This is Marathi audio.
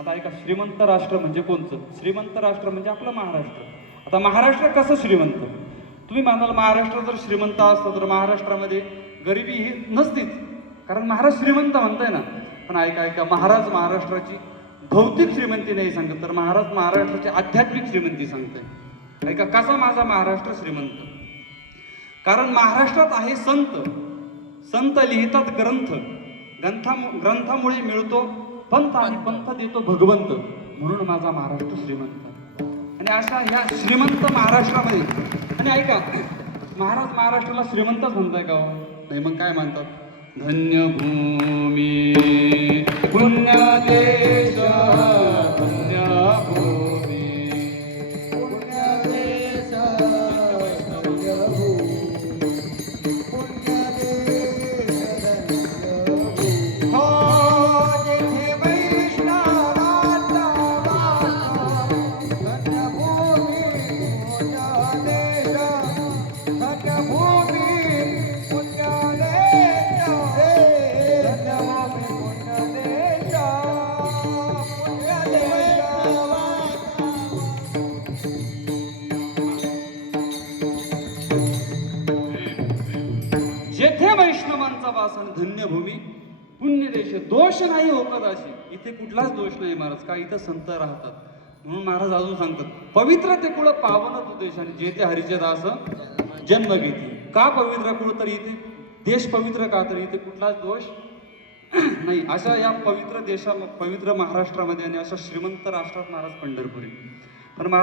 आता ऐका श्रीमंत राष्ट्र म्हणजे कोणतं श्रीमंत राष्ट्र म्हणजे आपलं महाराष्ट्र. आता महाराष्ट्र कसं श्रीमंत? तुम्ही म्हणाल महाराष्ट्र जर श्रीमंत असतं तर महाराष्ट्रामध्ये गरिबी ही नसतीच. कारण महाराज श्रीमंत म्हणताय ना. पण ऐका ऐका महाराज महाराष्ट्राची भौतिक श्रीमंती नाही सांगत तर महाराज महाराष्ट्राची आध्यात्मिक श्रीमंती सांगताय. ऐका कसा माझा महाराष्ट्र श्रीमंत? कारण महाराष्ट्रात आहे संत. संत लिहितात ग्रंथ. ग्रंथा ग्रंथामुळे मिळतो पंथ आणि पंत देतो भगवंत. म्हणून माझा महाराष्ट्र श्रीमंत. आणि अशा ह्या श्रीमंत महाराष्ट्रामध्ये आणि ऐका महाराज महाराष्ट्राला श्रीमंतच म्हणताय का हो? नाही मग काय म्हणतात? धन्य भूमी पुण्य देश जेथे वास आणि धन्यभूमी. पुण्य देश दोष नाही हो कदाशी इथे कुठलाच दोष नाही महाराज. का इथं संत राहतात. म्हणून महाराज अजून सांगतात पवित्र ते कुळ पावन तू देश आणि जेथे हरिचे दास जन्म घेते. का पवित्र कुळ तर इथे? देश पवित्र का तर? इथे कुठलाच दोष नाही. अशा या पवित्र देशा पवित्र महाराष्ट्रामध्ये आणि अशा श्रीमंत राष्ट्रात महाराज पंढरपुरी. पण महाराज